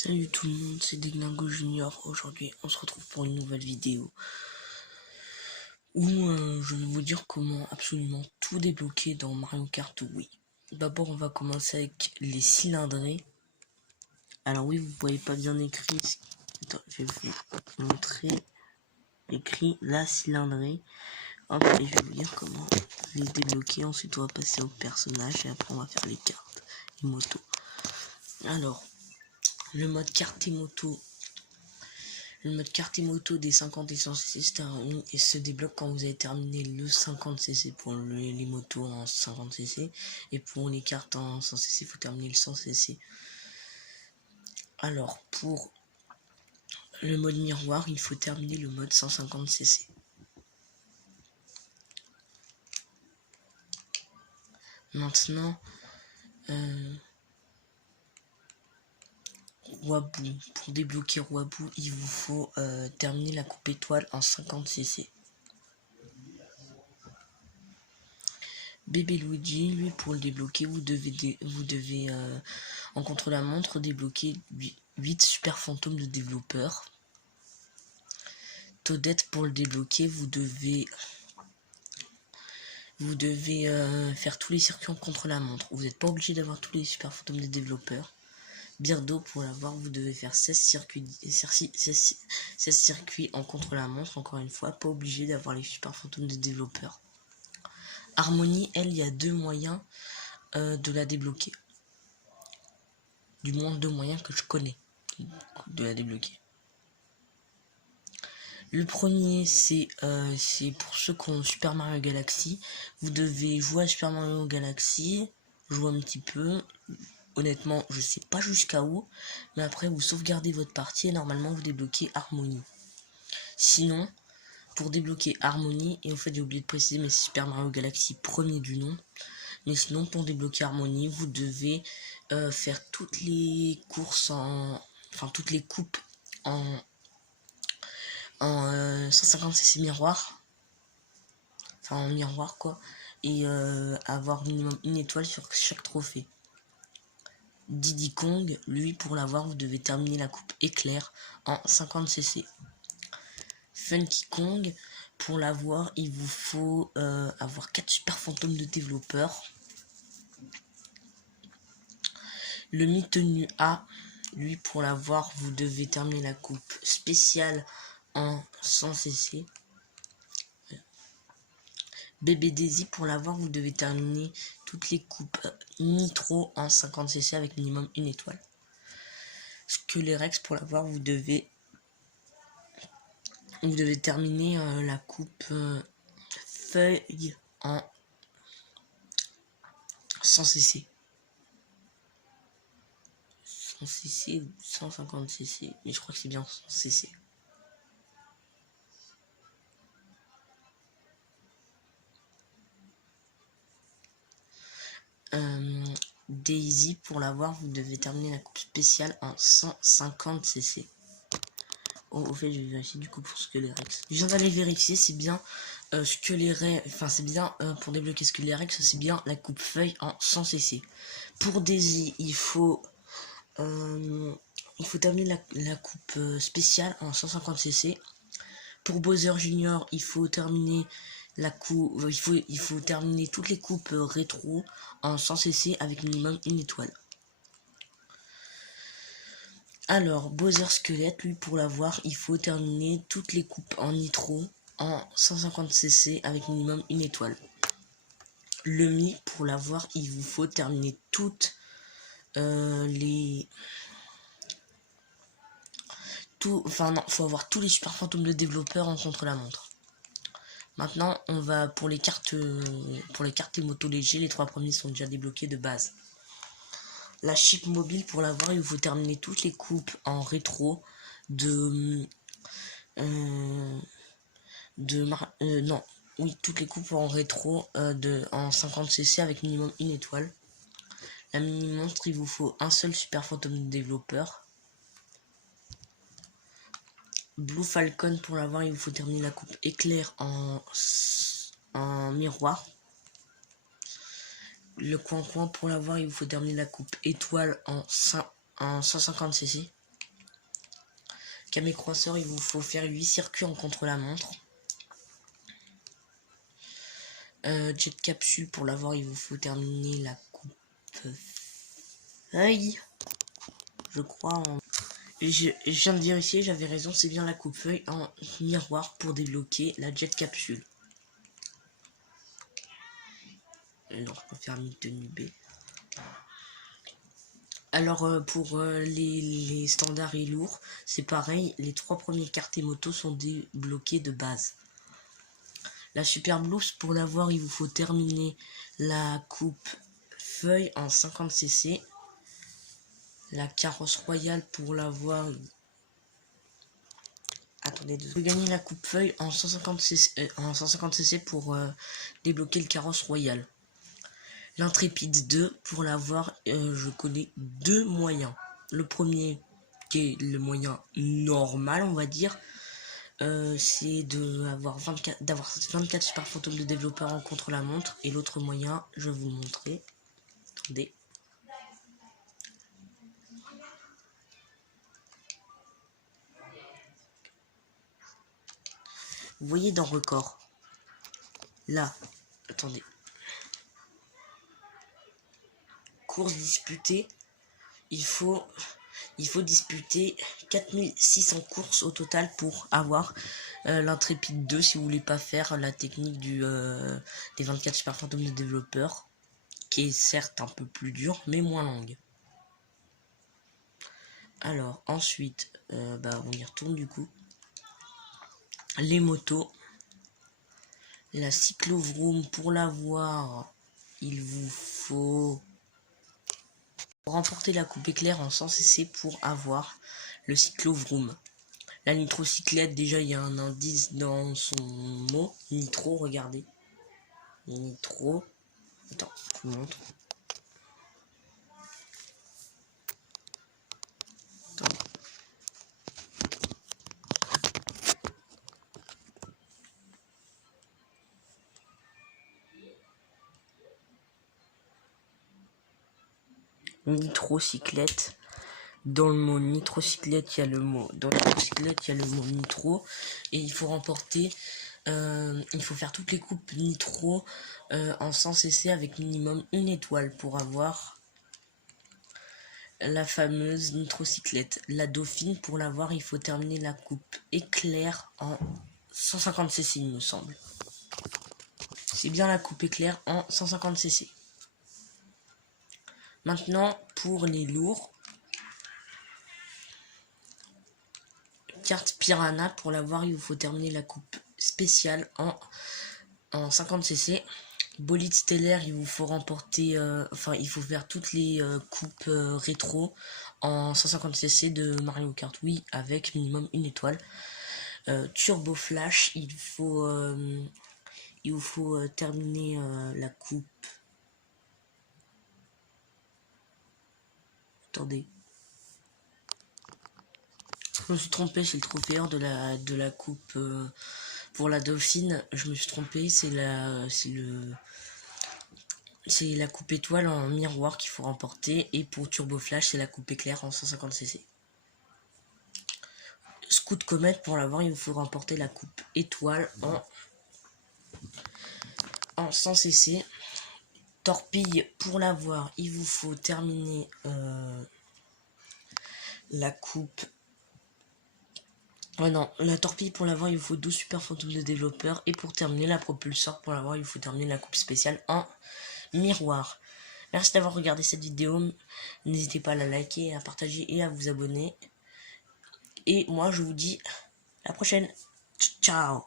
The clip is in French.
Salut tout le monde, c'est Deglingo Junior. Aujourd'hui, on se retrouve pour une nouvelle vidéo où je vais vous dire comment absolument tout débloquer dans Mario Kart Wii. D'abord, on va commencer avec les cylindrés. Alors oui, vous voyez pas bien écrit. Attends, je vais vous montrer écrit la cylindrée. Hop, et je vais vous dire comment les débloquer. Ensuite, on va passer au personnage et après, on va faire les cartes et motos. Alors, le mode carte et moto. Le mode carte et moto des 50 et 100cc et se débloque quand vous avez terminé le 50cc pour les motos en 50cc et pour les cartes en 100cc, il faut terminer le 100cc. Alors pour le mode miroir, il faut terminer le mode 150cc. Maintenant, Wabou. Pour débloquer Wabou, il vous faut terminer la coupe étoile en 50cc. Bébé Luigi, lui, pour le débloquer, vous devez en contre-la-montre débloquer 8 super fantômes de développeurs. Toadette, pour le débloquer, vous devez faire tous les circuits en contre-la-montre. Vous n'êtes pas obligé d'avoir tous les super fantômes de développeurs. Birdo, pour l'avoir, vous devez faire 16 circuits en contre-la-montre, encore une fois, pas obligé d'avoir les super fantômes de développeurs. Harmonie, elle, il y a deux moyens de la débloquer. Du moins deux moyens que je connais de la débloquer. Le premier, c'est pour ceux qui ont Super Mario Galaxy. Vous devez jouer à Super Mario Galaxy, jouer un petit peu. Honnêtement, je sais pas jusqu'à où, mais après vous sauvegardez votre partie et normalement vous débloquez Harmonie. Sinon, pour débloquer Harmonie, et en fait j'ai oublié de préciser, mais c'est Super Mario Galaxy premier du nom. Mais sinon, pour débloquer Harmonie, vous devez faire toutes les courses toutes les coupes en 150cc miroir, en miroir quoi, et avoir minimum une étoile sur chaque trophée. Diddy Kong, lui, pour l'avoir, vous devez terminer la coupe éclair en 50cc. Funky Kong, pour l'avoir, il vous faut avoir 4 super fantômes de développeurs. Le Mi-Tenu A, lui, pour l'avoir, vous devez terminer la coupe spéciale en 100cc. Bébé Daisy, pour l'avoir, vous devez terminer toutes les coupes nitro en 50cc avec minimum une étoile. Skelerex, pour l'avoir, vous devez terminer la coupe feuille en 100cc. 100cc ou 150cc, mais je crois que c'est bien 100cc. Daisy, pour l'avoir, vous devez terminer la coupe spéciale en 150cc. Au fait, je vais vérifier du coup pour Skelerex. Je viens d'aller vérifier, c'est bien c'est bien pour débloquer Skelerex, c'est bien la coupe feuille en 100cc. Pour Daisy, il faut terminer la coupe spéciale en 150cc. Pour Bowser Junior, il faut terminer la coupe, il faut terminer toutes les coupes rétro en 100cc avec minimum une étoile. Alors, Bowser Squelette, lui, pour l'avoir, il faut terminer toutes les coupes en nitro en 150cc avec minimum une étoile. Le Mi, pour l'avoir, il vous faut terminer toutes faut avoir tous les super fantômes de développeurs en contre-la-montre. Maintenant, on va pour les cartes et motos légers, les 3 premiers sont déjà débloqués de base. La chip mobile, pour l'avoir, il vous faut terminer toutes les coupes en rétro toutes les coupes en rétro en 50cc avec minimum une étoile. La mini monstre, il vous faut un seul super fantôme de développeur. Blue Falcon, pour l'avoir, il vous faut terminer la coupe éclair en miroir. Le coin-coin, pour l'avoir, il vous faut terminer la coupe étoile en 150cc. Camé croiseur, il vous faut faire 8 circuits en contre-la-montre. Jet capsule, pour l'avoir, il vous faut terminer la coupe feuille. Je crois en... Je viens de vérifier, j'avais raison, c'est bien la coupe feuille en miroir pour débloquer la jet capsule. Non, je peux faire une tenue B. Alors pour les standards et lourds, c'est pareil, les 3 premières cartes et motos sont débloquées de base. La super blouse, pour l'avoir, il vous faut terminer la coupe feuille en 50cc. La carrosse royale, pour l'avoir... Attendez, vous gagnez la coupe feuille en 150cc pour débloquer le carrosse royal. L'intrépide 2, pour l'avoir, je connais 2 moyens. Le premier, qui est le moyen normal, on va dire, c'est d'avoir 24 super fantômes de développeurs en contre-la-montre. Et l'autre moyen, je vais vous le montrer. Attendez. Vous voyez dans record. Là, attendez. Course disputée. Il faut disputer 4600 courses au total pour avoir l'intrépide 2 si vous voulez pas faire la technique des 24 super fantômes de développeurs, qui est certes un peu plus dure mais moins longue. Alors ensuite, on y retourne du coup. Les motos. La cyclovroom, pour l'avoir, il vous faut remporter la coupe éclair en 100cc pour avoir le cyclovroom. La nitrocyclette, déjà il y a un indice dans son mot. Nitro, regardez. Nitro. Attends, je vous montre. Attends. Nitrocyclette. Dans le mot nitrocyclette, il y a le mot. Dans nitrocyclette, il y a le mot nitro. Et il faut remporter. Il faut faire toutes les coupes nitro en 100cc avec minimum 1 étoile pour avoir la fameuse nitrocyclette. La dauphine, pour l'avoir, il faut terminer la coupe éclair en 150cc, il me semble. C'est bien la coupe éclair en 150cc. Maintenant, pour les lourds, carte piranha, pour l'avoir, il vous faut terminer la coupe spéciale en 50cc. Bolide stellaire, il vous faut remporter, il faut faire toutes les coupes rétro en 150cc de Mario Kart Wii avec minimum 1 étoile. Turbo Flash, il vous faut terminer la coupe. Attendez. Je me suis trompé, c'est le troféeur de la coupe pour la dauphine. Je me suis trompé, c'est la coupe étoile en miroir qu'il faut remporter. Et pour Turbo Flash, c'est la coupe éclair en 150cc. Scout Comet, pour l'avoir, il vous faut remporter la coupe étoile en 100cc. Torpille, pour l'avoir, il vous faut terminer la coupe. La torpille, pour l'avoir, il vous faut 12 super fantômes de développeurs. Et pour terminer la propulseur, pour l'avoir, il vous faut terminer la coupe spéciale en miroir. Merci d'avoir regardé cette vidéo. N'hésitez pas à la liker, à partager et à vous abonner. Et moi, je vous dis à la prochaine. Ciao.